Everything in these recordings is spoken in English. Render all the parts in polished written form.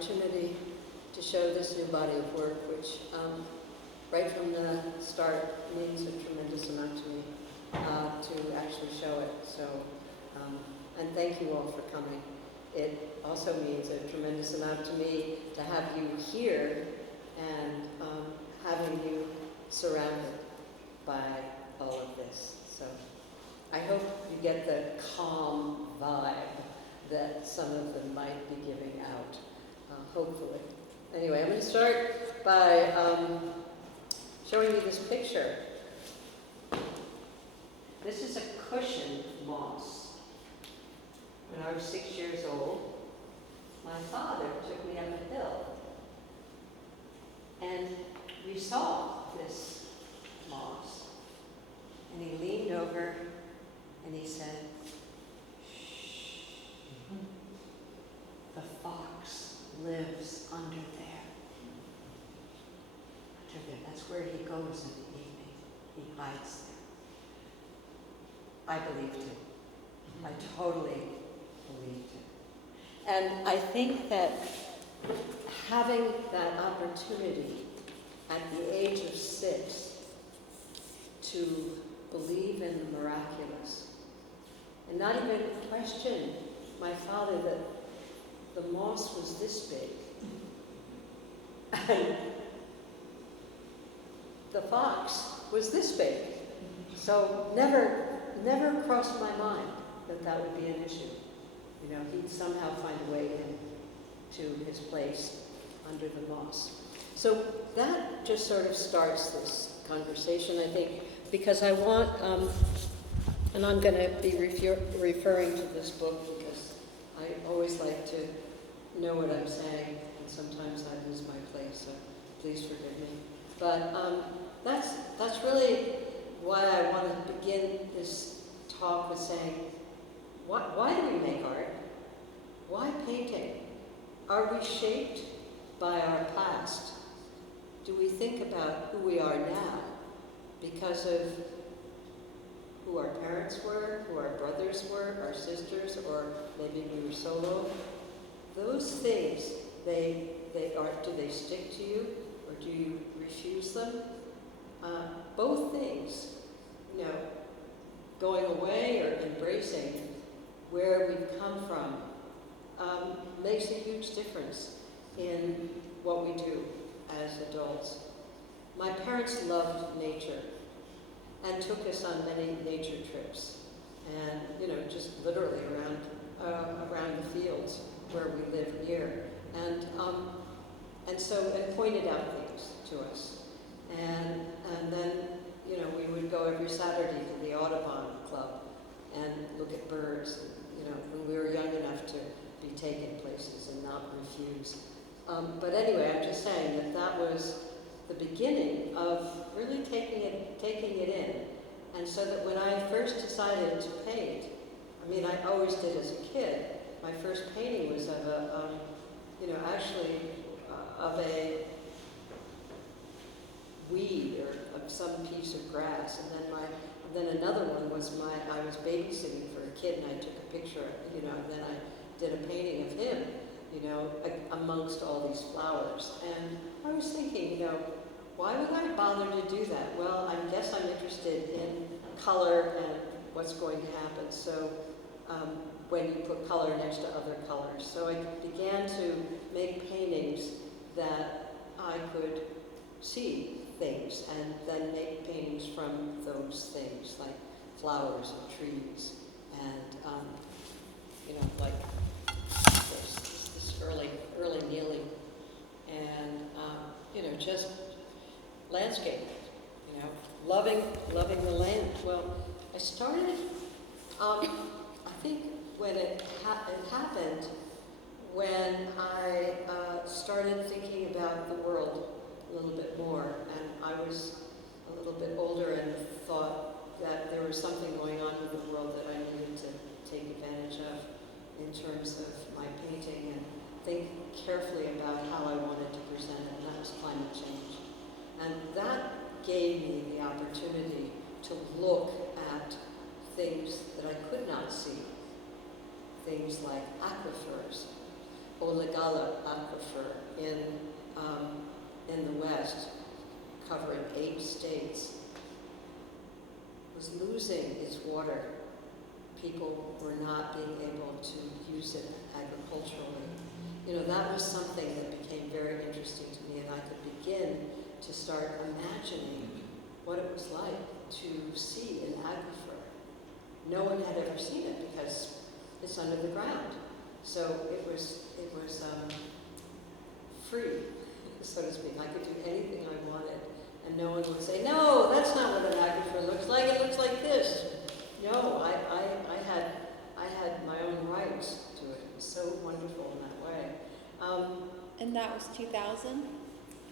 opportunity to show this new body of work, which right from the start means a tremendous amount to me to actually show it. So, and thank you all for coming. It also means a tremendous amount to me to have you here and having you surrounded by all of this. So I hope you get the calm vibe that some of them might be giving out, hopefully. Anyway, I'm going to start by showing you this picture. This is a cushion moss. When I was 6 years old, my father took me up a hill, and we saw this moss, and he leaned over and he said, "Shh, the fox lives under there." Under there, that's where he goes in the evening. He hides there. I believed him. I totally believed him. And I think that having that opportunity at the age of 6 to believe in the miraculous and not even question my father that the moss was this big and the fox was this big. So never crossed my mind that would be an issue. You know, he'd somehow find a way in to his place under the moss. So that just sort of starts this conversation, I think, because I want, and I'm going to be referring to this book because I always like to know what I'm saying, and sometimes I lose my place, so please forgive me. But that's really why I want to begin this talk with saying, why do we make art? Why painting? Are we shaped by our past? Do we think about who we are now because of who our parents were, who our brothers were, our sisters, or maybe we were solo? Those things, do they stick to you, or do you refuse them? Both things, you know, going away or embracing where we've come from makes a huge difference in what we do as adults. My parents loved nature and took us on many nature trips, and you know, just literally around the fields where we live near, and pointed out things to us, and then you know, we would go every Saturday to the Audubon Club and look at birds, you know, when we were young enough to be taken places and not refuse. But anyway, I'm just saying that was the beginning of really taking it in. And so that when I first decided to paint, I mean, I always did as a kid. My first painting was of of a weed or of some piece of grass, and then another one was I was babysitting for a kid, and I took a picture, you know, and then I did a painting of him, you know, amongst all these flowers. And I was thinking, you know, why would I bother to do that? Well, I guess I'm interested in color and what's going to happen. So when you put color next to other colors. So I began to make paintings that I could see things and then make paintings from those things, like flowers and trees and, you know, like this early Neely, and, you know, just landscape, you know, loving the land. Well, I started, I think when it happened when I started thinking about the world a little bit more, and I was a little bit older and thought that there was something going on in the world that I needed to take advantage of in terms of my painting and think carefully about how I wanted to present it, and that was climate change. And that gave me the opportunity to look at things that I could not see, things like aquifers, Olegala aquifers. aquifer in the West, covering 8 states, was losing its water. People were not being able to use it agriculturally. You know, that was something that became very interesting to me, and I could begin to start imagining what it was like to see an aquifer. No one had ever seen it because it's under the ground. So it was free, so to speak. I could do anything I wanted, and no one would say, "No, that's not what an aquifer looks like. It looks like this." No, I had my own rights to it. It was so wonderful in that way. And that was 2000?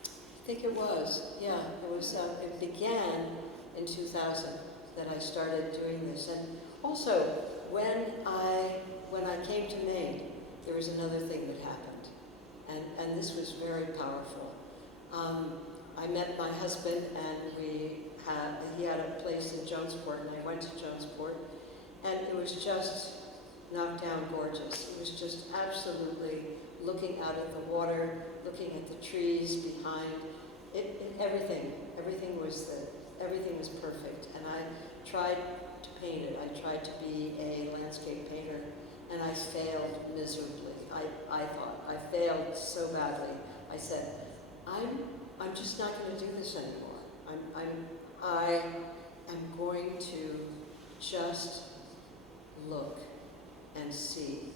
I think it was, yeah. It was. It began in 2000 that I started doing this, and also when I came to Maine, there was another thing that happened, and this was very powerful. I met my husband, and he had a place in Jonesport, and I went to Jonesport, and it was just knocked down gorgeous. It was just absolutely looking out at the water, looking at the trees behind it, everything was perfect. And I tried to paint it. I tried to be a landscape painter, and I failed miserably. I thought I failed so badly. I said, I'm just not going to do this anymore. I am going to just look and see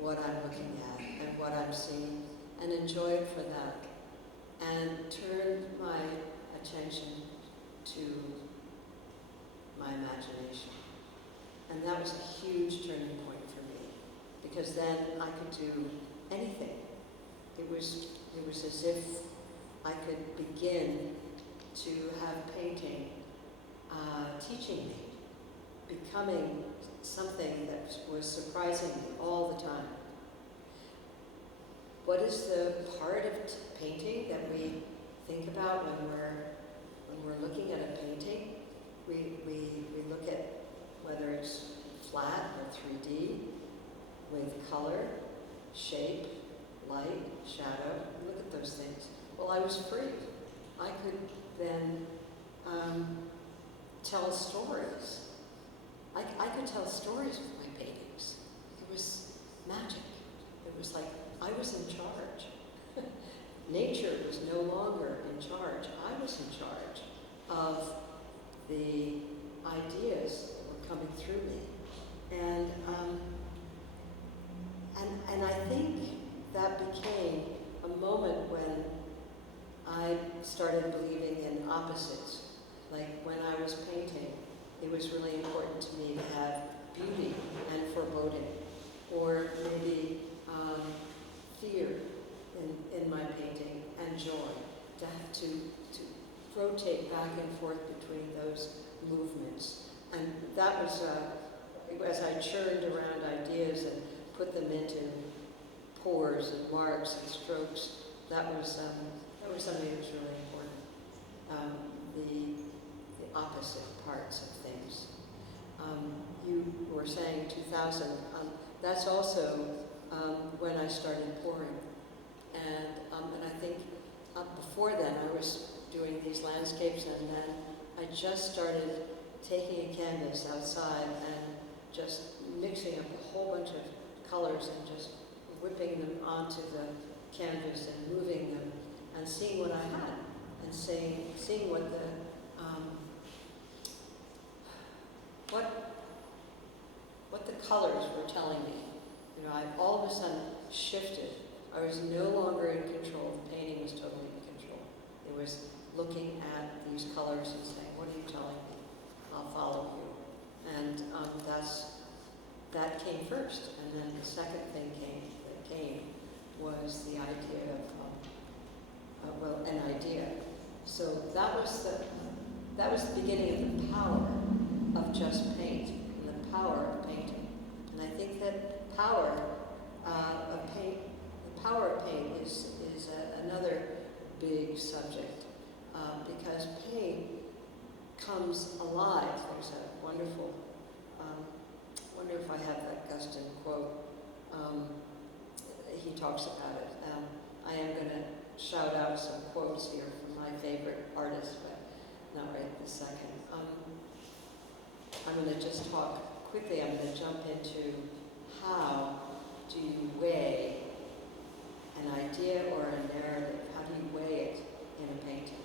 what I'm looking at and what I'm seeing, and enjoy it for that, and turn my attention to my imagination. And that was a huge turning point for me, because then I could do anything. It was as if I could begin to have painting teaching me, becoming something that was surprising me all the time. What is the part of painting that we think about when we're looking at a painting? We look at whether it's flat or 3D, with color, shape, light, shadow. Look at those things. Well, I was free. I could then tell stories. I could tell stories with my paintings. It was magic. It was like I was in charge. Nature was no longer in charge. I was in charge of the ideas that were coming through me. And I think that became a moment when I started believing in opposites. Like when I was painting, it was really important to me to have beauty and foreboding, or maybe fear in my painting, and joy, to have to rotate back and forth between those movements. And that was, as I churned around ideas and put them into pores and marks and strokes, that was something that was really important. The opposite parts of things. You were saying 2000, that's also when I started pouring. And I think before then I was doing these landscapes, and then I just started taking a canvas outside and just mixing up a whole bunch of colors and just whipping them onto the canvas and moving them and seeing what I had, and seeing what the what the colors were telling me. You know, I all of a sudden shifted. I was no longer in control. The painting was totally in control. It was looking at these colors and saying, "What are you telling me? I'll follow you." And that came first. And then the second thing that came was the idea of an idea. So that was the beginning of the power of just paint, and the power of painting. And I think that power of paint is another big subject, because paint comes alive. There's a wonderful, wonder if I have that Guston quote. He talks about it. I shout out some quotes here from my favorite artists, but not right this second. I'm going to just talk quickly. I'm going to jump into how do you weigh an idea or a narrative? How do you weigh it in a painting?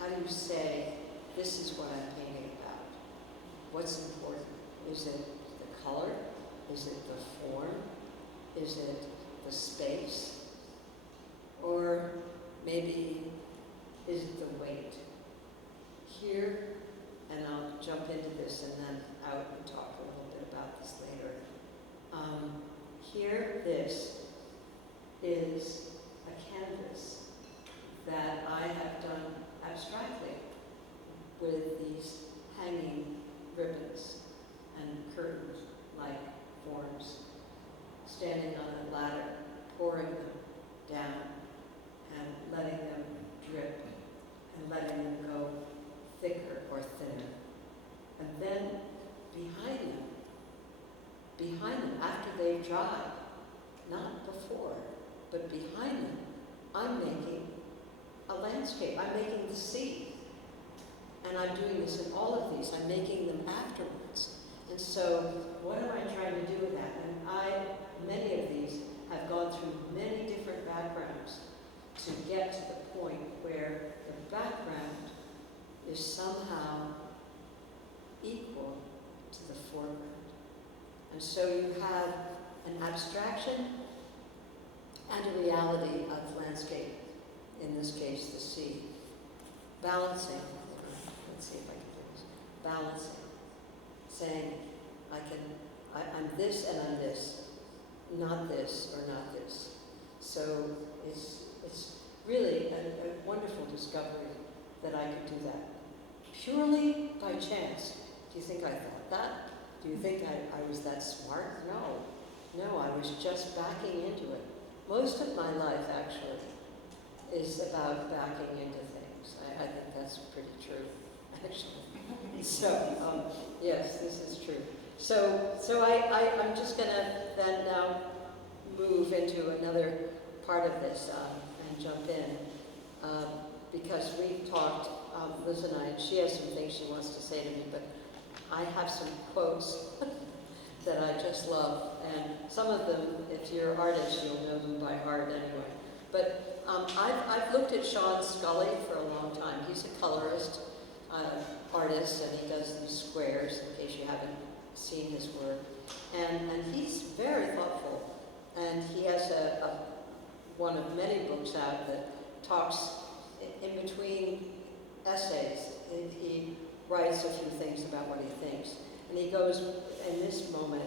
How do you say, this is what I'm painting about? What's important? Is it the color? Is it the form? Is it the space? Or maybe is it the weight? Here, and I'll jump into this and then out and talk a little bit about this later. Here, this is a canvas that I have done abstractly with these hanging ribbons and curtain-like forms, standing on a ladder, pouring them down and letting them drip and letting them go thicker or thinner. And then behind them, after they've dried, not before, but behind them, I'm making a landscape. I'm making the sea. And I'm doing this in all of these. I'm making them afterwards. And so what am I trying to do with that? And many of these have gone through many different backgrounds to get to the point where the background is somehow equal to the foreground. And so you have an abstraction and a reality of landscape, in this case the sea, balancing, let's see if I can do this, balancing, saying I'm this and I'm this, not this or not this. So it's really a wonderful discovery that I could do that. Purely by chance. Do you think I thought that? Do you think I was that smart? No, I was just backing into it. Most of my life, actually, is about backing into things. I think that's pretty true, actually. So, yes, this is true. So I'm just going to then now move into another part of this and jump in. Because we talked, Liz and I, and she has some things she wants to say to me, but I have some quotes that I just love. And some of them, if you're an artist, you'll know them by heart anyway. But I've looked at Sean Scully for a long time. He's a colorist, artist, and he does these squares, in case you haven't seen his work. And he's very thoughtful. And he has one of many books out that talks in between essays. He writes a few things about what he thinks. And he goes, in this moment,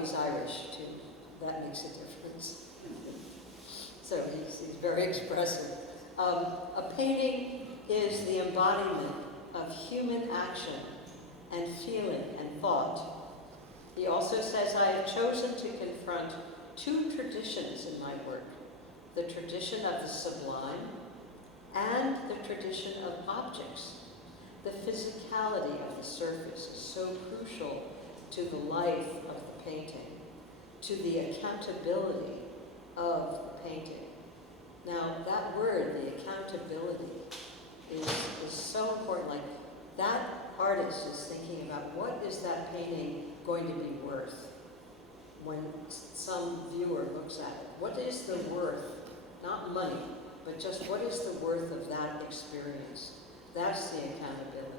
he's Irish too. That makes a difference. So he's very expressive. A painting is the embodiment of human action and feeling and thought. He also says, I have chosen to confront two traditions in my work, the tradition of the sublime and the tradition of objects. The physicality of the surface is so crucial to the life of the painting, to the accountability of the painting. Now, that word, the accountability, is so important. Like, that artist is thinking about what is that painting going to be worth when some viewer looks at it. What is the worth, not money, but just what is the worth of that experience? That's the accountability.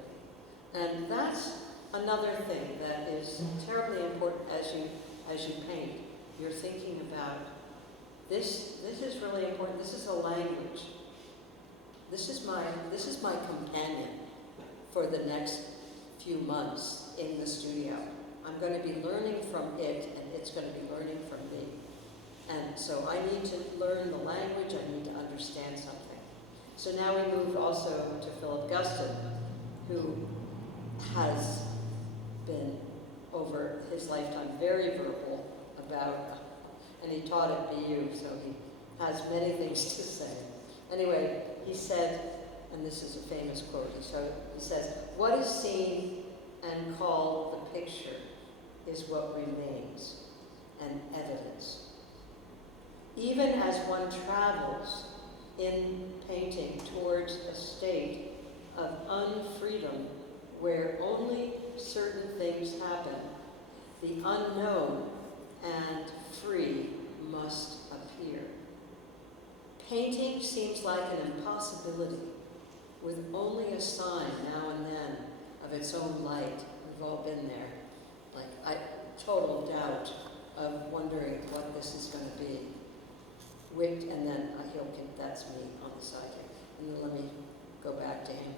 And that's another thing that is terribly important as you paint. You're thinking about this is really important. This is a language. This is my companion for the next few months in the studio. I'm going to be learning from it, and it's going to be learning from me. And so I need to learn the language, I need to understand something. So now we move also to Philip Guston, who has been, over his lifetime, very verbal about, and he taught at BU, so he has many things to say. Anyway, he said, and this is a famous quote, he says, what is seen and called the picture is what remains, and evidence. Even as one travels in painting towards a state of unfreedom where only certain things happen, the unknown and free must appear. Painting seems like an impossibility, with only a sign now and then of its own light. We've all been there. Like, total doubt of wondering what this is going to be. And then that's me on the side here. And then let me go back to him.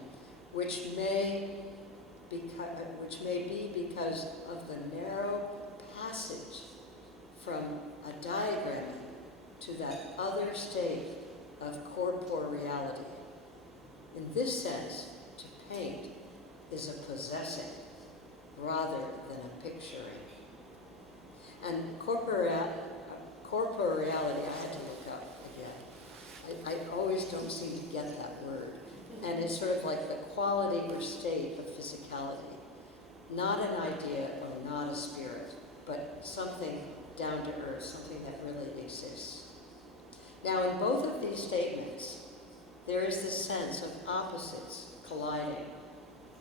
Which may be because of the narrow passage from a diagram to that other state of corporeality. In this sense, to paint is a possessing rather than a picturing. And corporeality, I had to look up again. I always don't seem to get that word. And it's sort of like the quality or state of physicality. Not an idea or not a spirit, but something down to earth, something that really exists. Now, in both of these statements, there is this sense of opposites colliding,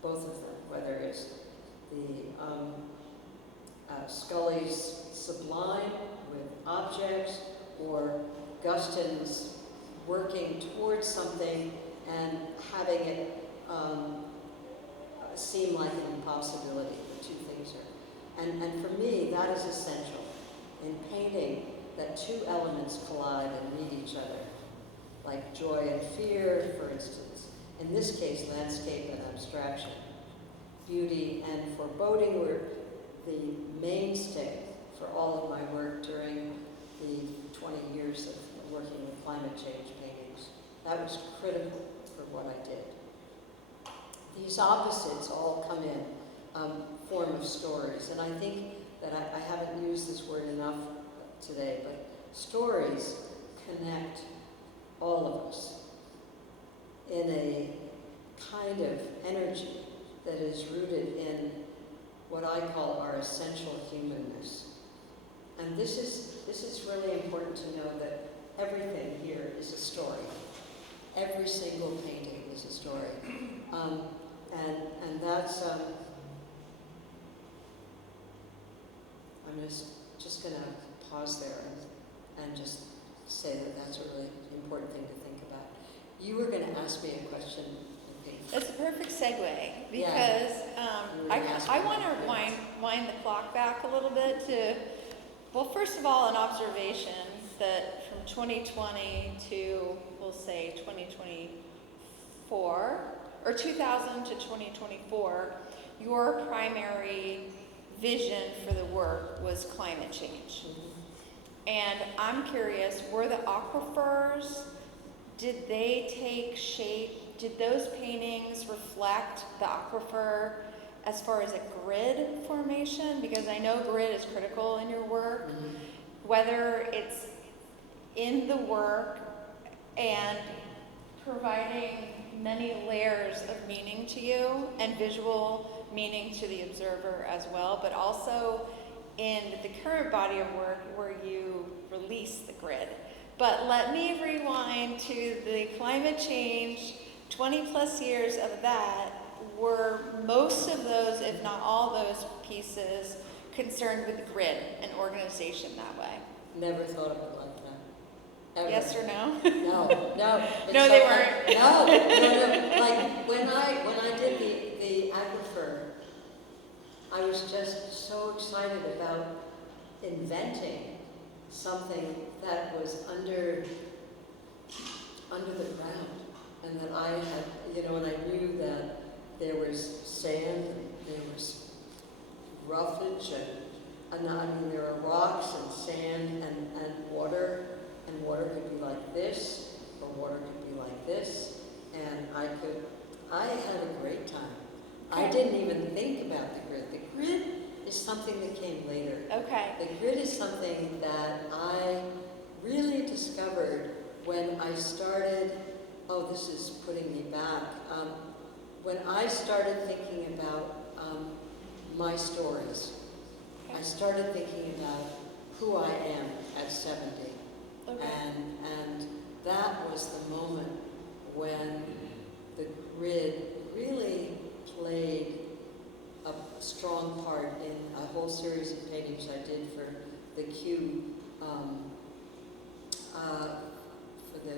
both of them, whether it's the Scully's sublime with objects, or Guston's working towards something and having it seem like an impossibility. The two things are. And for me, that is essential in painting, that two elements collide and meet each other, like joy and fear, for instance. In this case, landscape and abstraction. Beauty and foreboding were the mainstay for all of my work during the 20 years of working with climate change paintings. That was critical for what I did. These opposites all come in form of stories, and I think that I haven't used this word enough today, but stories connect all of us in a kind of energy that is rooted in what I call our essential humanness. And this is really important to know, that everything here is a story. Every single painting is a story. And that's, I'm just going to pause there and just say that that's a really important thing to think about. You were going to ask me a question. That's a perfect segue, because I want to wind the clock back a little bit to, well, first of all, an observation that from 2020 to, we'll say, 2024, or 2000 to 2024, your primary vision for the work was climate change. And I'm curious, were the aquifers, did they take shape? Did those paintings reflect the aquifer as far as a grid formation? Because I know grid is critical in your work, whether it's in the work and providing many layers of meaning to you and visual meaning to the observer as well, but also in the current body of work where you release the grid. But let me rewind to the climate change. 20 plus years of that, were most of those, if not all those pieces, concerned with grid and organization that way? Never thought of it like that. Ever. Yes or no? No. No, they weren't. No. Like when I did the aquifer, I was just so excited about inventing something that was under the ground. And that I had, and I knew that there was sand, there was roughage, and there were rocks and sand and water could be like this, or water could be like this, and I had a great time. I didn't even think about the grid. The grid is something that came later. Okay. The grid is something that I really discovered when I started. Oh, this is putting me back. When I started thinking about my stories, I started thinking about who I am at 70. Okay. And that was the moment when the grid really played a strong part in a whole series of paintings I did for the Q, for the,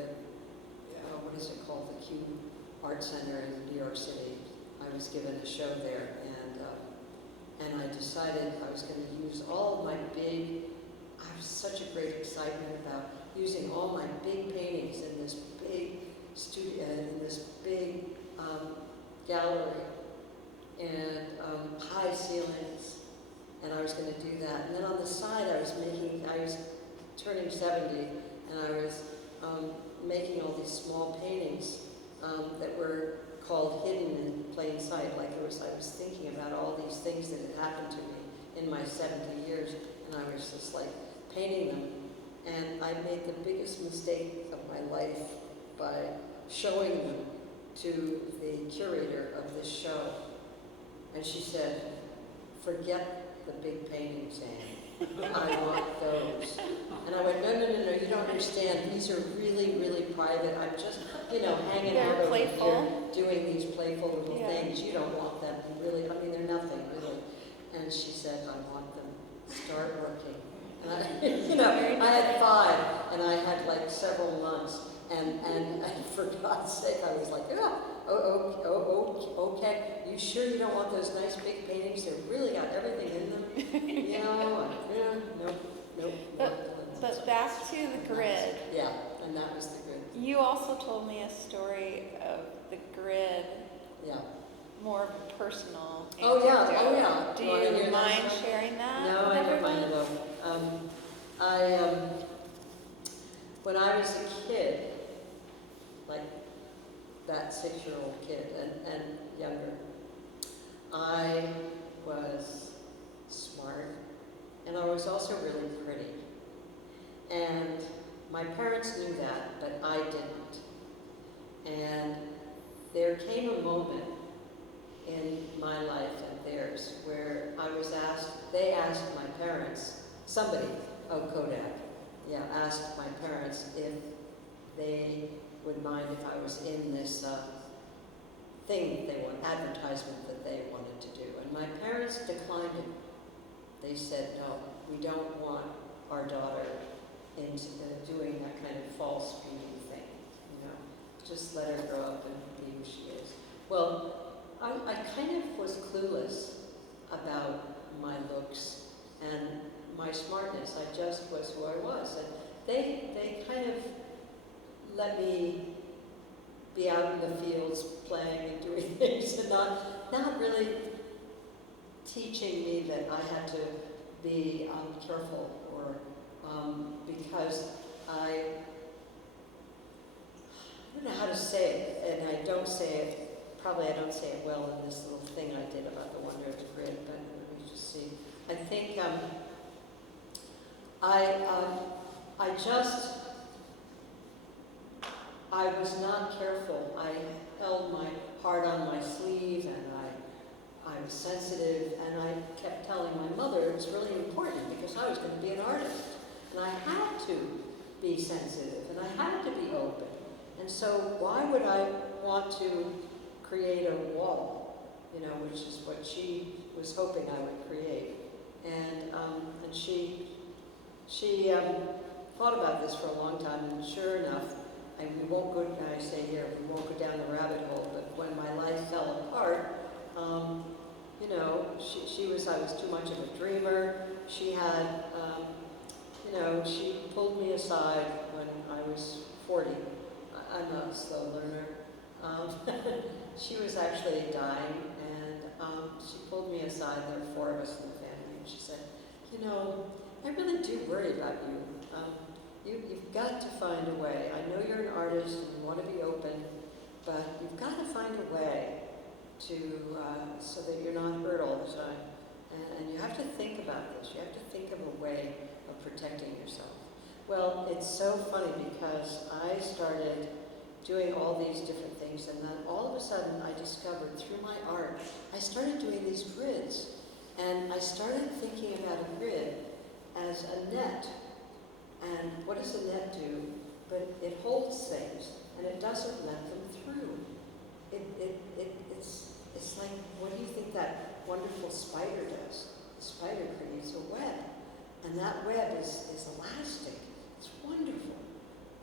what is it called, the Q Art Center in New York City. I was given a show there, and I decided I was going to use all of my big, I was such a great excitement about using all my big paintings in this big studio, in this big gallery, and high ceilings, and I was going to do that. And then on the side I was turning 70, and I was making all these small paintings that were called hidden in plain sight, like I was thinking about all these things that had happened to me in my 70 years, and I was just like painting them. And I made the biggest mistake of my life by showing them to the curator of this show. And she said, "Forget the big paintings, Anne. I want those." And I went, no, you don't understand. These are really, really private. I'm just, hanging out over here doing these playful little things. You don't want them. Really, they're nothing, really. And she said, "I want them. Start working." And I had 5, and I had like several months. And for God's sake, I was like, okay. You sure you don't want those nice big paintings? They've really got everything in them. Nope. But back to the grid. Yeah, and that was the grid. You also told me a story of the grid. Yeah. More personal. Oh yeah. Do you mind sharing that? No, I don't mind at all. When I was a kid, like that 6-year-old kid and younger, I was smart, and I was also really pretty. And my parents knew that, but I didn't. And there came a moment in my life and theirs where they asked my parents, Kodak, asked my parents if they would mind if I was in this advertisement that they wanted to do. And my parents declined it. They said, "No, we don't want our daughter into doing that kind of false beauty thing. Just let her grow up and be who she is." Well, I kind of was clueless about my looks and my smartness. I just was who I was. And they kind of let me be out in the fields playing and doing things, and not really teaching me that I had to be careful, or because I don't know how to say it, and I don't say it. Probably I don't say it well in this little thing I did about the wonder of the grid, but let me just see. I think I was not careful. I held my heart on my sleeve, and I was sensitive, and I kept telling my mother it was really important because I was going to be an artist, and I had to be sensitive, and I had to be open. And so why would I want to create a wall, which is what she was hoping I would create. And she thought about this for a long time, and sure enough, and we won't go down the rabbit hole, but when my life fell apart, I was too much of a dreamer. She had, she pulled me aside when I was 40. I'm not a slow learner. She was actually dying, and she pulled me aside. There were 4 of us in the family, and she said, I really do worry about you. You've got to find a way. I know you're an artist and you want to be open, but you've got to find a way so that you're not hurt all the time. And you have to think about this. You have to think of a way of protecting yourself. Well, it's so funny because I started doing all these different things, and then all of a sudden I discovered through my art, I started doing these grids. And I started thinking about a grid as a net. And what does a net do? But it holds things, and it doesn't let them through. It's like, what do you think that wonderful spider does? The spider creates a web, and that web is elastic. It's wonderful.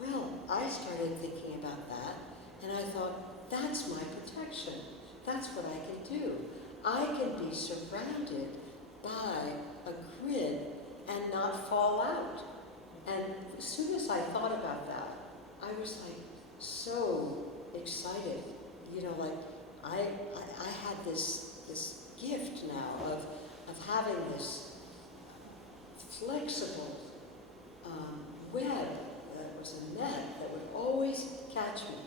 Well, I started thinking about that, and I thought, that's my protection. That's what I can do. I can be surrounded by a grid and not fall out. And as soon as I thought about that, I was like so excited. You know, like I had this gift now of having this flexible web that was a net that would always catch me,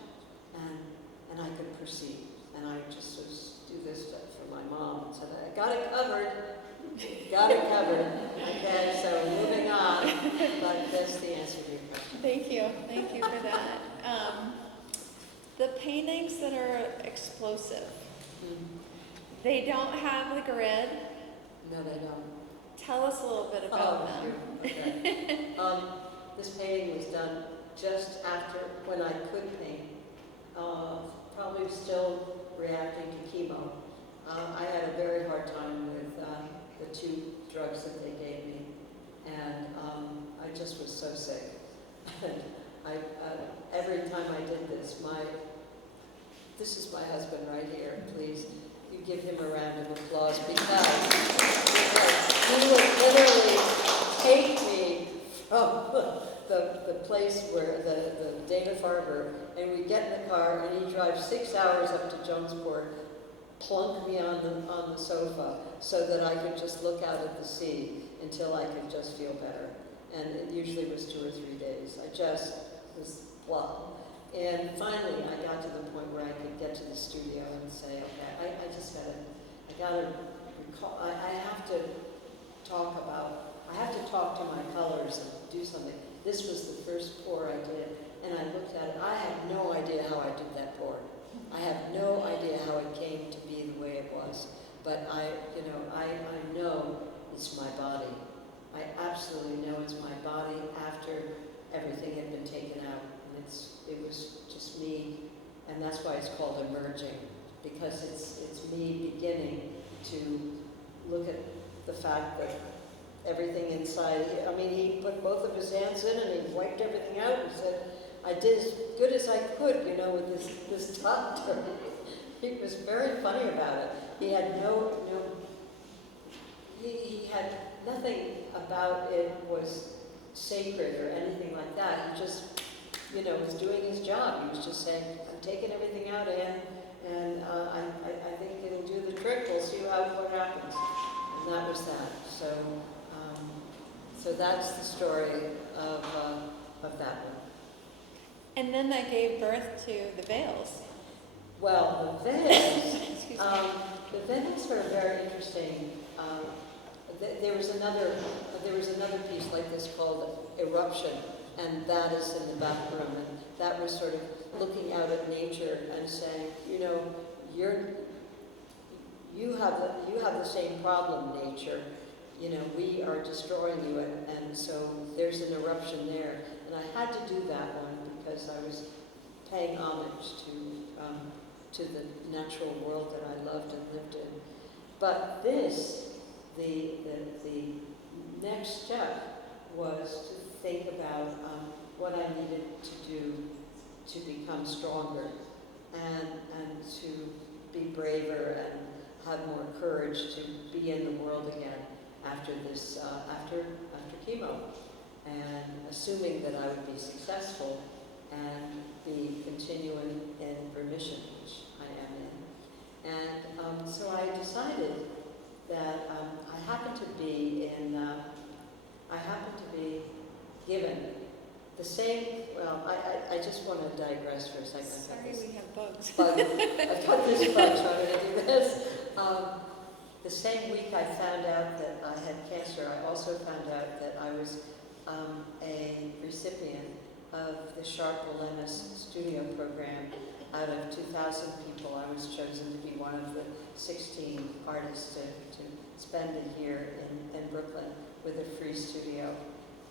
and I could perceive. And I just do this stuff for my mom and said, I got it covered. Got it covered. Okay, so moving on. But that's the answer to your question. Thank you for that. The paintings that are explosive, they don't have the grid. No, they don't. Tell us a little bit about them. Okay. This painting was done just after, when I could paint. Probably still reacting to chemo. I had a very hard time with the 2 drugs that they gave me, and I just was so sick. And every time I did this, this is my husband right here, please. You give him a round of applause because he would literally take me from the place where the Dana-Farber, and we get in the car and he drives 6 hours up to Jonesport, plunk me on the sofa so that I could just look out at the sea until I could just feel better. And it usually was 2 or 3 days. I just was blah. And finally, I got to the point where I could get to the studio and say, okay, I gotta recall, I have to talk to my colors and do something. This was the first pour I did, and I looked at it. I have no idea how I did that pour. I have no idea how it came to be the way it was. But I know it's my body. I absolutely know it's my body after everything had been taken out. And it was just me, and that's why it's called emerging, because it's me beginning to look at the fact that everything inside, I mean, he put both of his hands in and he wiped everything out and said, I did as good as I could, with this doctor. He was very funny about it. He had he had nothing about it was sacred or anything like that. He just, was doing his job. He was just saying, I'm taking everything out, Anne, and I think it'll do the trick. We'll see what happens. And that was that. So that's the story of that one. And then that gave birth to the veils. Well, the veils, the veils are very interesting. There was another piece like this called Eruption, and that is in the back room, and that was sort of looking out at nature and saying, you have the same problem, nature. We are destroying you, and so there's an eruption there. And I had to do that one because I was paying homage to the natural world that I loved and lived in. But this, the next step was to think about what I needed to do to become stronger and to be braver and have more courage to be in the world again after this, after chemo, and assuming that I would be successful and be continuing in remission, which I am in. And so I decided that I happened to be given the same, I just want to digress for a second. Sorry, we have bugs. I've got this bug trying to do this. The same week I found out that I had cancer, I also found out that I was a recipient of the Sharp Willemis studio program. Out of 2,000 people, I was chosen to be one of the 16 artists to spend a year in Brooklyn with a free studio.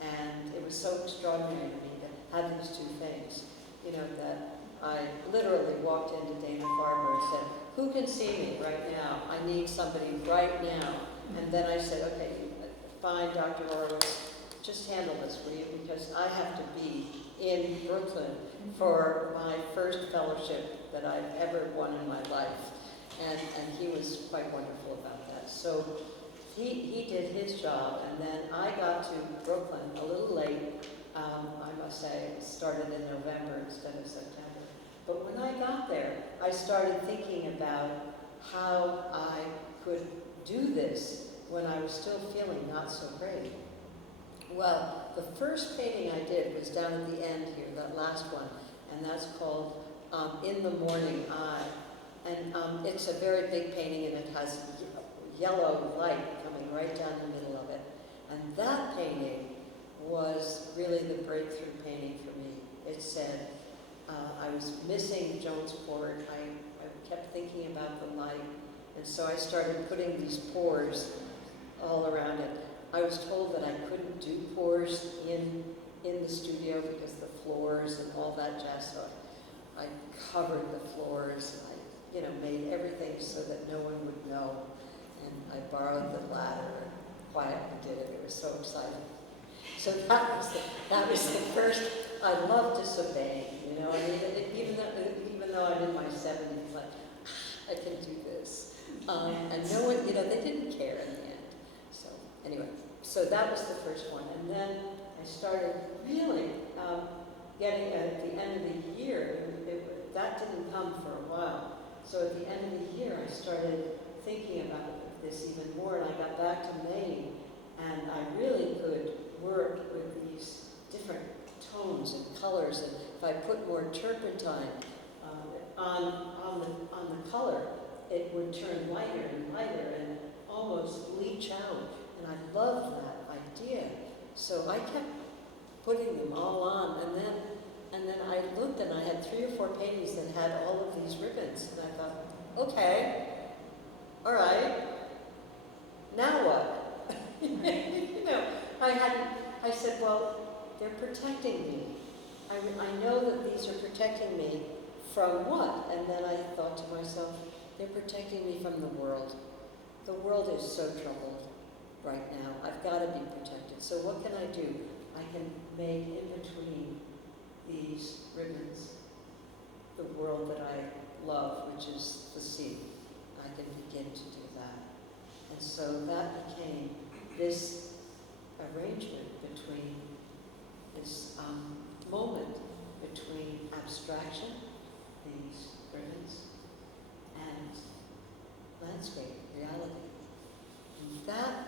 And it was so extraordinary to me to have these two things, you know, that I literally walked into Dana-Farber and said, who can see me right now? I need somebody right now. And then I said, okay, fine, Dr. Horowitz, just handle this, will you? Because I have to be in Brooklyn for my first fellowship that I've ever won in my life. And he was quite wonderful about that. So he did his job, and then I got to Brooklyn a little late. I must say, it started in November instead of September. But when I got there, I started thinking about how I could do this when I was still feeling not so great. Well, the first painting I did was down at the end here, that last one, and that's called In the Morning Eye. And it's a very big painting, and it has yellow light coming right down the middle of it. And that painting was really the breakthrough painting for me. It said, I was missing Jones Port. I kept thinking about the light, and so I started putting these pores all around it. I was told that I couldn't do pores in the studio because the floors and all that jazz. So I covered the floors, and I, made everything so that no one would know. And I borrowed the ladder and quietly did it. It was so exciting. So that was the first. I love disobeying, I mean, even though I'm in my 70s, like, I can do this. And no one, they didn't care in the end. So anyway, so that was the first one. And then I started really getting, at the end of the year, that didn't come for a while. So at the end of the year, I started thinking about this even more, and I got back to Maine, and I really could work with these different tones and colors, and if I put more turpentine on the color, it would turn lighter and lighter and almost bleach out, and I loved that idea. So I kept putting them all on, and then I looked, and I had 3 or 4 paintings that had all of these ribbons, and I thought, okay, all right, now what? I said, well, they're protecting me. I know that these are protecting me from what? And then I thought to myself, they're protecting me from the world. The world is so troubled right now. I've got to be protected. So what can I do? I can make in between these ribbons the world that I love, which is the sea. I can begin to do that. And so that became this arrangement between this moment between abstraction, these ribbons, and landscape, reality. And that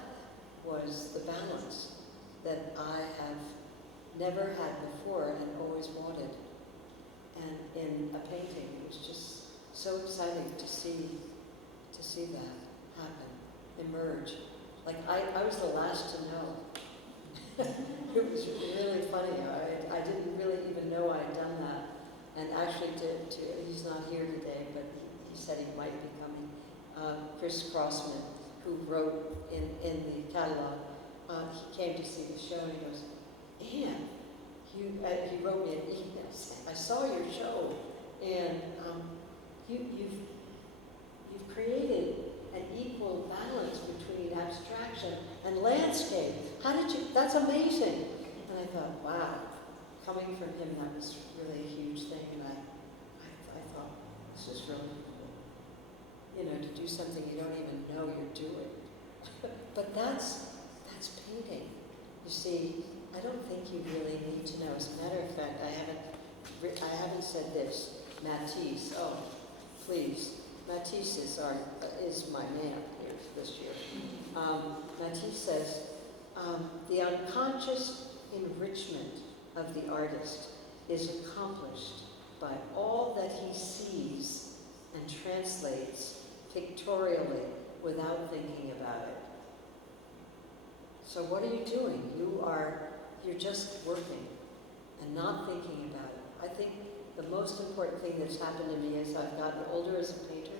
was the balance that I have never had before and always wanted. And in a painting, it was just so exciting to see that happen, emerge. Like I was the last to know. It was really funny. I didn't really even know I'd done that. And actually, he's not here today, but he said he might be coming. Chris Crossman, who wrote in the catalog, he came to see the show, and he goes, Anne, he wrote me an email saying, I saw your show, and you've created an equal balance between abstraction and landscape. How did you, that's amazing. And I thought, wow, coming from him, that was really a huge thing. And I thought, this is really cool. To do something you don't even know you're doing. But that's painting. You see, I don't think you really need to know. As a matter of fact, I haven't said this. Matisse, oh, please. Matisse is my man here this year. Matisse says, the unconscious enrichment of the artist is accomplished by all that he sees and translates pictorially without thinking about it. So what are you doing? You're just working and not thinking about it. I think the most important thing that's happened to me as I've gotten older as a painter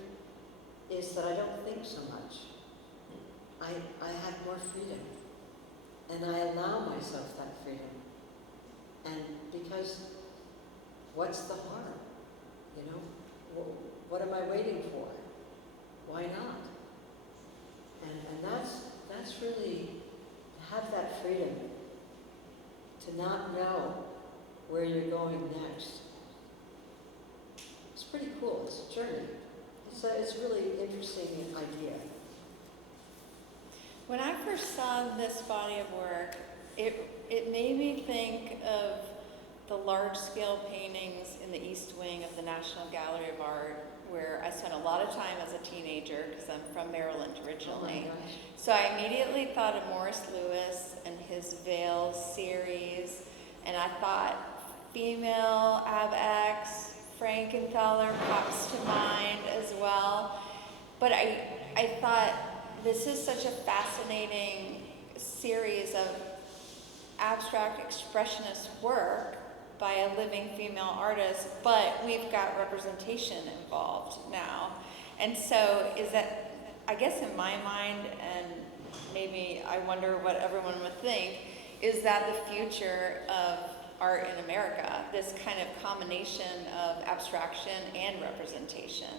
is that I don't think so much. I have more freedom. And I allow myself that freedom. And because what's the harm? You know, what am I waiting for? Why not? And that's really, to have that freedom, to not know where you're going next. It's pretty cool. It's a journey. It's a really interesting idea. When I first saw this body of work, it made me think of the large-scale paintings in the East Wing of the National Gallery of Art, where I spent a lot of time as a teenager, because I'm from Maryland originally. Oh my gosh. So I immediately thought of Morris Louis and his Veil series, and I thought female Ab-X, Frankenthaler pops to mind as well. But I thought this is such a fascinating series of abstract expressionist work by a living female artist, but we've got representation involved now. And so is that, I guess in my mind, and maybe I wonder what everyone would think, is that the future of art in America, this kind of combination of abstraction and representation?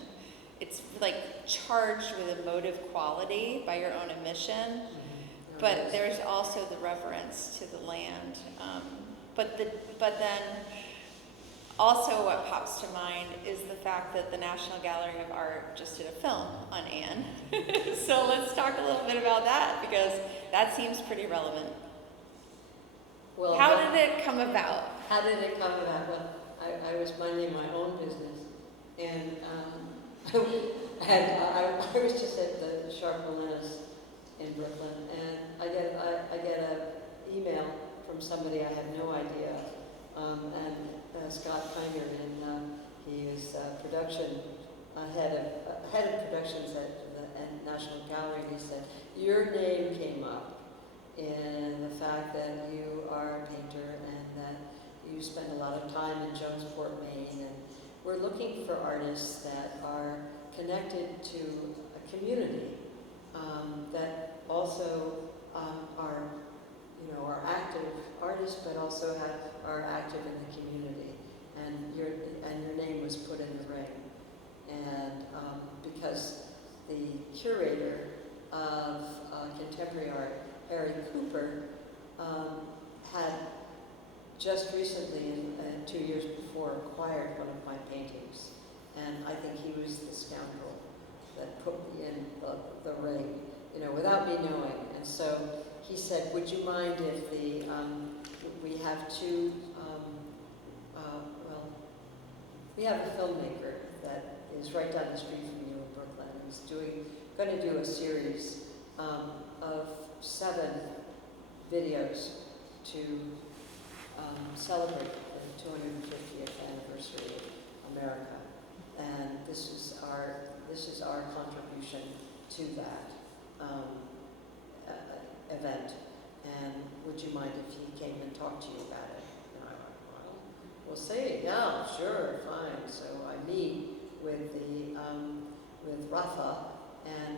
It's like charged with emotive quality by your own admission, but there's also the reverence to the land. But then also what pops to mind is the fact that the National Gallery of Art just did a film on Anne. So let's talk a little bit about that, because that seems pretty relevant. Well, How did it come about? How did it come about? Well, I was minding my own business, and I was just at the Sharp Millennials in Brooklyn, and I get an email from somebody I have no idea, and Scott Kinder, and he is production head of productions at the National Gallery. And he said your name came up in the fact that you are a painter and that you spend a lot of time in Jonesport, Maine, and we're looking for artists that are connected to a community, that also are, you know, are active artists, but also are active in the community. And your name was put in the ring. And because the curator of contemporary art, Harry Cooper, had just recently, 2 years before, acquired one of my paintings. And I think he was the scoundrel that put me in the ring, you know, without me knowing. And so he said, would you mind if we have two, we have a filmmaker that is right down the street from you in Brooklyn. He's going to do a series of 7 videos to celebrate the 250th anniversary of America. And this is our contribution to that event. And would you mind if he came and talked to you about it? And I went, well, we'll see. Yeah, sure, fine. So I meet with with Rafa and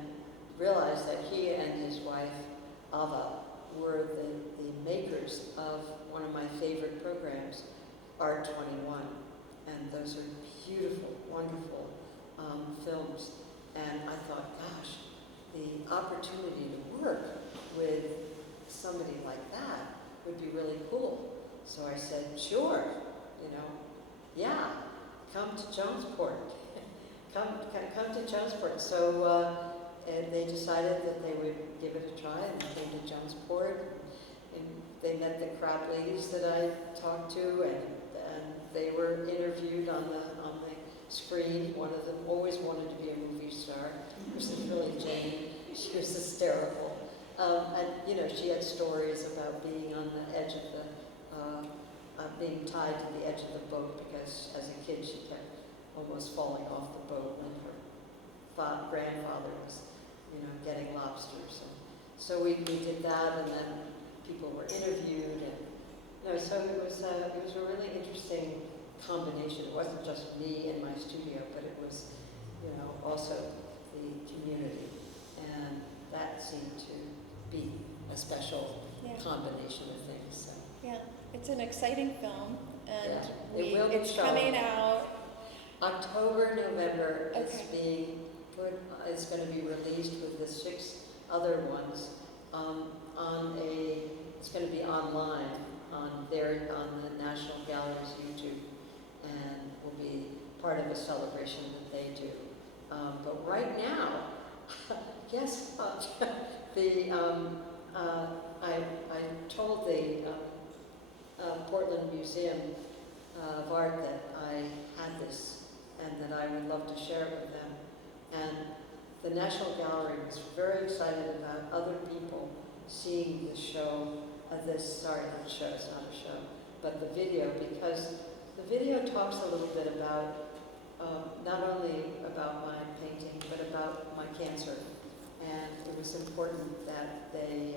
realized that he and his wife Ava were the makers of one of my favorite programs, Art 21. And those are beautiful, wonderful films. And I thought, gosh, the opportunity to work with somebody like that would be really cool. So I said, sure, you know, yeah, come to Jonesport. come to Jonesport. So and they decided that they would give it a try, and they came to Jonesport. And they met the crop ladies that I talked to, and they were interviewed on the screen. One of them always wanted to be a movie star. This is really Jane. She was hysterical. And, you know, she had stories about being on the edge of the, being tied to the edge of the boat because as a kid she kept almost falling off the boat when her grandfather was, you know, getting lobsters. And so we did that, and then people were interviewed, and, you know, so it was a really interesting combination. It wasn't just me in my studio, but it was, you know, also the community. And that seemed to be a special Yeah. combination of things. So. Yeah, it's an exciting film, and Yeah, it will be it's shown. coming out. October, November, it's Okay. being put, it's going to be released with the 6 other ones it's going to be online on the National Gallery's YouTube, and will be part of a celebration that they do. But right now, guess what? I told the Portland Museum of Art that I had this and that I would love to share it with them. And the National Gallery was very excited about other people seeing the show, sorry, not show, it's not a show, but the video, because the video talks a little bit about, not only about my painting, but about my cancer. And it was important that they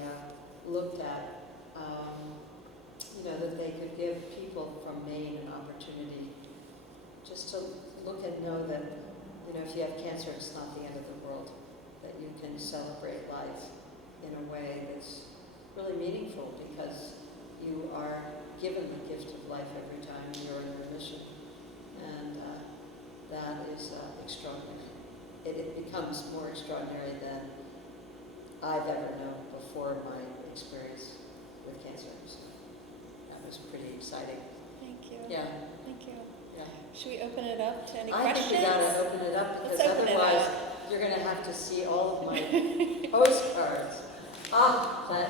looked at, that they could give people from Maine an opportunity just to look and know that, if you have cancer, it's not the end of the world, that you can celebrate life in a way that's really meaningful, because you are given the gift of life every time you're in remission. And that is extraordinary. It becomes more extraordinary than I've ever known before my experience with cancer. So that was pretty exciting. Thank you. Yeah. Thank you. Yeah. Should we open it up to any I questions? think we gotta open it up, because Let's open it otherwise up. you're gonna have to see all of my postcards. But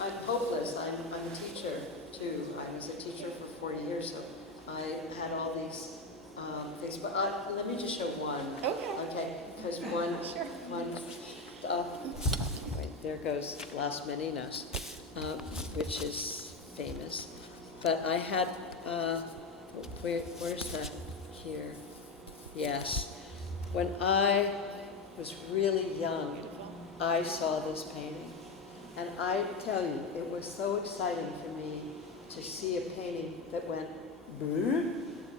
I'm hopeless. I'm a teacher too. I was a teacher for 40 years, so I had all these things. But let me just show one. Okay. Because Sure. Wait, there goes Las Meninas, which is famous. But I had, where's that here? Yes. When I was really young, I saw this painting. And I tell you, it was so exciting for me to see a painting that went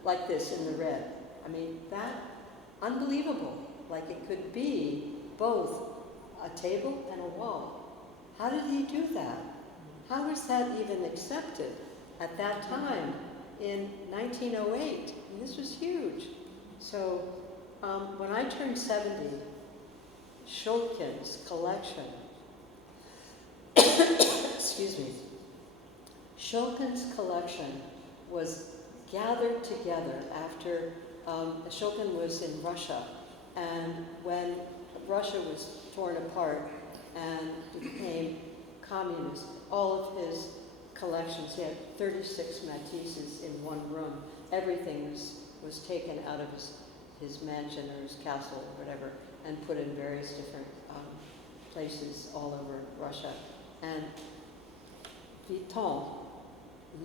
like this in the red. I mean, that, unbelievable. Like it could be both a table and a wall. How did he do that? How was that even accepted at that time in 1908? And this was huge. So when I turned 70, Shulkin's collection, excuse me, Shulkin's collection was gathered together after Shulkin was in Russia, and when Russia was torn apart and became communist, all of his collections, he had 36 Matisses in one room. Everything was taken out of his mansion or his castle or whatever and put in various different places all over Russia. And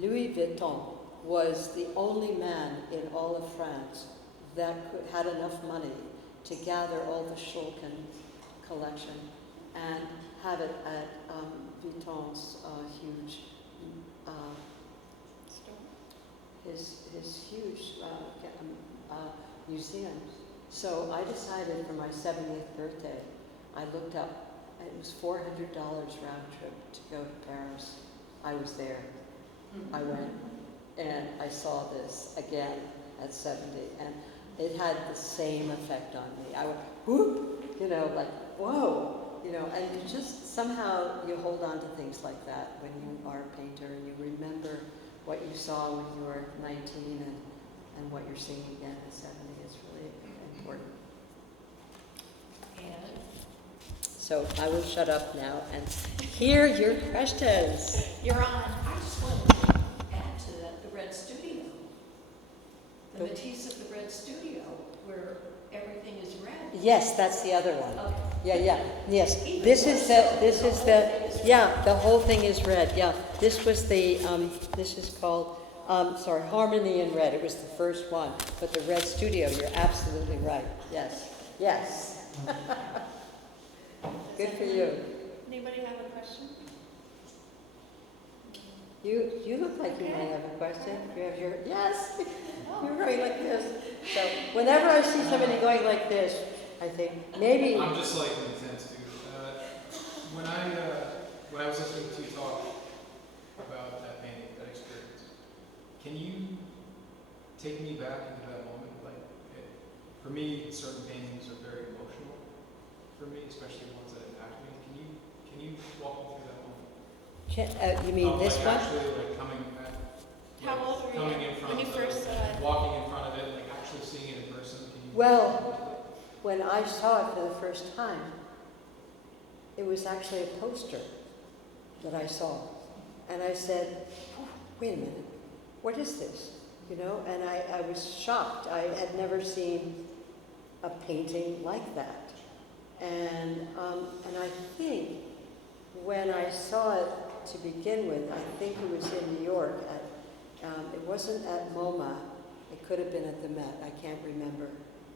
Louis Vuitton was the only man in all of France that had enough money to gather all the Shulkin collection and have it at Vuitton's huge, his huge museum. So I decided for my 70th birthday, I looked up, and it was $400 round trip to go to Paris. I was there. I went, and I saw this again at 70, and it had the same effect on me. I went, whoop, like, whoa, and you just, somehow you hold on to things like that when you are a painter, and you remember what you saw when you were 19 and what you're seeing again at 70. It's really important. And So I will shut up now and hear your questions. You're on. I just wanted to add to that, the Red Studio. The Matisse at the Red Studio, where everything is red. Yes, that's the other one. Okay. Yeah, yes. Even This is more the, so, yeah, the whole thing is red, yeah. This was the, this is called, Harmony in Red. It was the first one. But the Red Studio, you're absolutely right. Yes, yes. Good for you. Anybody have a question? You look like you might have a question. You have your, yes, you're going like this. So whenever I see somebody going like this, I think maybe. I'm just like intense, dude. When I when I was listening to you talk about that painting, that experience, can you take me back into that moment? Like, for me, certain paintings are very emotional for me, especially the ones that impact me. Can you walk me through that moment? You mean this like one? Actually, like coming at, How like, old were you coming in front when you of first saw it? walking in front of it, like actually seeing it in person. Can you? Well, when I saw it for the first time, it was actually a poster that I saw. And I said, wait a minute, what is this? You know, and I was shocked. I had never seen a painting like that. And I think when I saw it to begin with, I think it was in New York. It wasn't at MoMA. It could have been at the Met. I can't remember.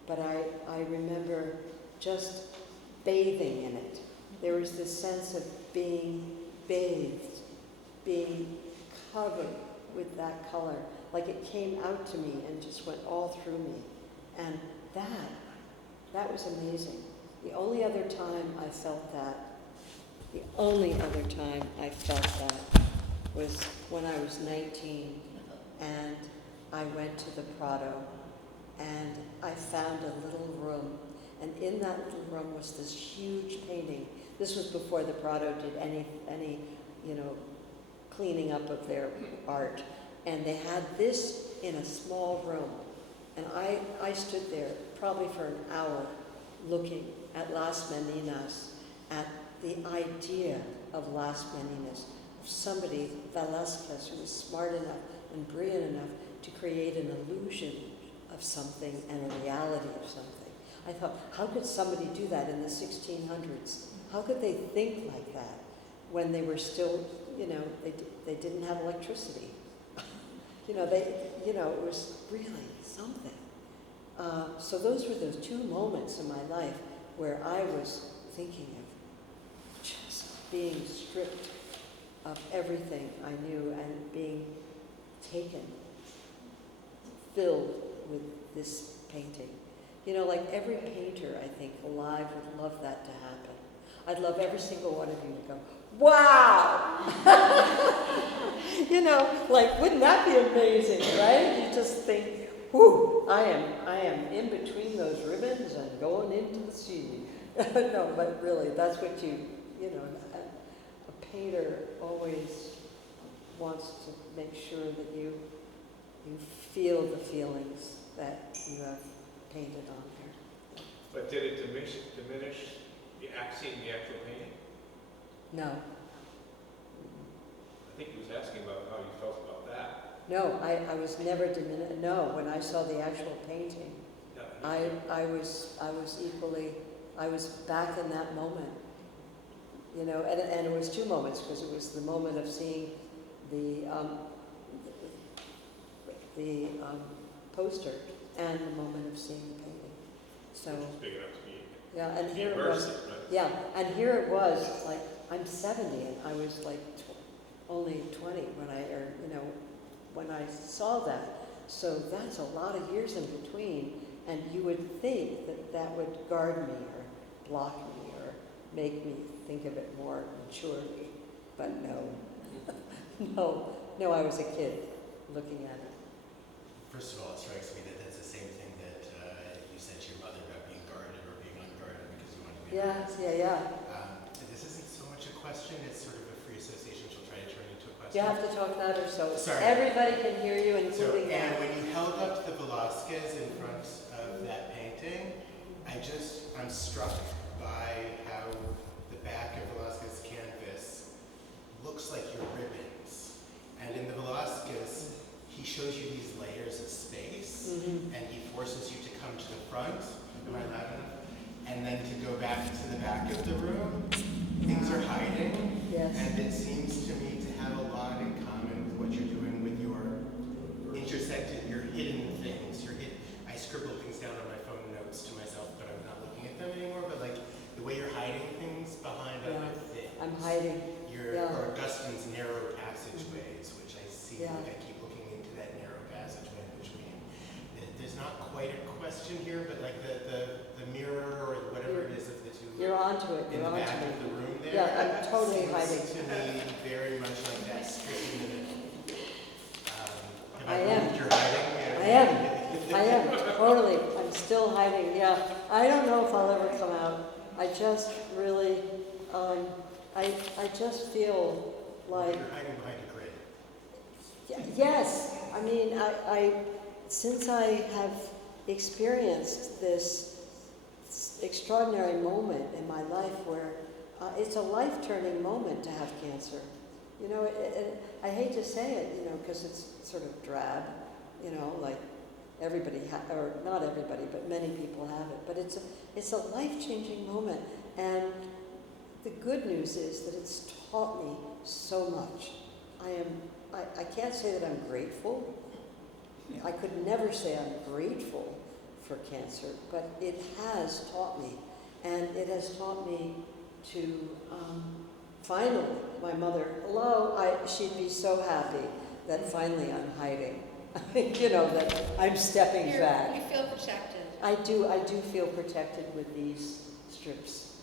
But I remember just bathing in it. There was this sense of being bathed, being covered with that color. Like it came out to me and just went all through me. And that was amazing. The only other time I felt that was when I was 19 and I went to the Prado and I found a little room. And in that little room was this huge painting. This was before the Prado did any cleaning up of their art. And they had this in a small room. And I stood there probably for an hour looking at Las Meninas, at the idea of Las Meninas, of somebody, Velázquez, who was smart enough and brilliant enough to create an illusion of something and a reality of something. I thought, how could somebody do that in the 1600s? How could they think like that when they were still, they didn't have electricity? It was really something. So those were those two moments in my life where I was thinking of just being stripped of everything I knew and being taken, filled with this painting. Like every painter, I think, alive would love that to happen. I'd love every single one of you to go, wow! Wouldn't that be amazing, right? You just think, whew, I am in between those ribbons and going into the sea. No, but really, that's what a painter always wants to make sure that you feel the feelings that you have painted on there. But did it diminish seeing the actual painting? No. I think he was asking about how you felt about that. No, I was never diminished. No, when I saw the actual painting, Yeah, I was equally, I was back in that moment. And it was two moments, because it was the moment of seeing the poster and the moment of seeing the painting. So it's big enough to be yeah, and here it was. immersive, right? Yeah, and here it was. Like I'm 70, and I was like only 20 when I saw that. So that's a lot of years in between, and you would think that would guard me or block me or make me think of it more maturely, but no, I was a kid looking at it. First of all, it strikes me that that's the same thing that you said to your mother about being guarded or being unguarded because you wanted to be Yeah. This isn't so much a question, it's sort of a free association. She'll try to turn into a question. You have to talk louder so Sorry. everybody can hear you, including And me. when you held up the Velázquez in front of that painting, I'm struck by how the back of Velázquez's canvas looks like your ribbons. And in the Velázquez, he shows you these layers of space, and he forces you to come to the front. Am I loud enough? And then to go back to the back of the room. Things are hiding, Yes. and it seems to me to have a lot in common with what you're doing with your hidden things. I scribble things down on my phone notes to myself, but I'm not looking at them anymore. But like the way you're hiding things behind other things. I'm hiding. Or Augustine's narrow passageways, which I see. Yeah. Like I keep looking into that narrow passageway in between. There's not quite a question here, but like the mirror or whatever it is of the two. You're onto it. In You're the onto back it. of the room there. Yeah, I'm totally seems hiding. to me very much like that stricken minute. Have I am. moved your hiding? I am, totally, I'm still hiding, yeah. I don't know if I'll ever come out. I just really, I just feel like, You're hiding behind a grid. yes, I mean, since I have experienced this extraordinary moment in my life where it's a life-turning moment to have cancer. You know, I hate to say it, you know, because it's sort of drab, you know, like everybody, or not everybody, but many people have it. But it's a life-changing moment, and the good news is that it's taught me so much. I can't say that I'm grateful. I could never say I'm grateful for cancer, but it has taught me, and it has taught me to finally, my mother, hello, she'd be so happy that finally I'm hiding. You know, that I'm stepping back. You feel protected. I do feel protected with these strips,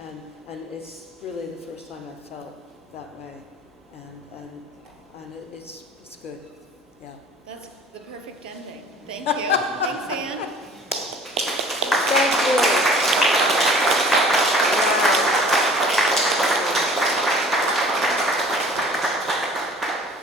and it's really the first time I felt that way, and it's good, yeah. That's the perfect ending. Thank you. Thanks, Anne.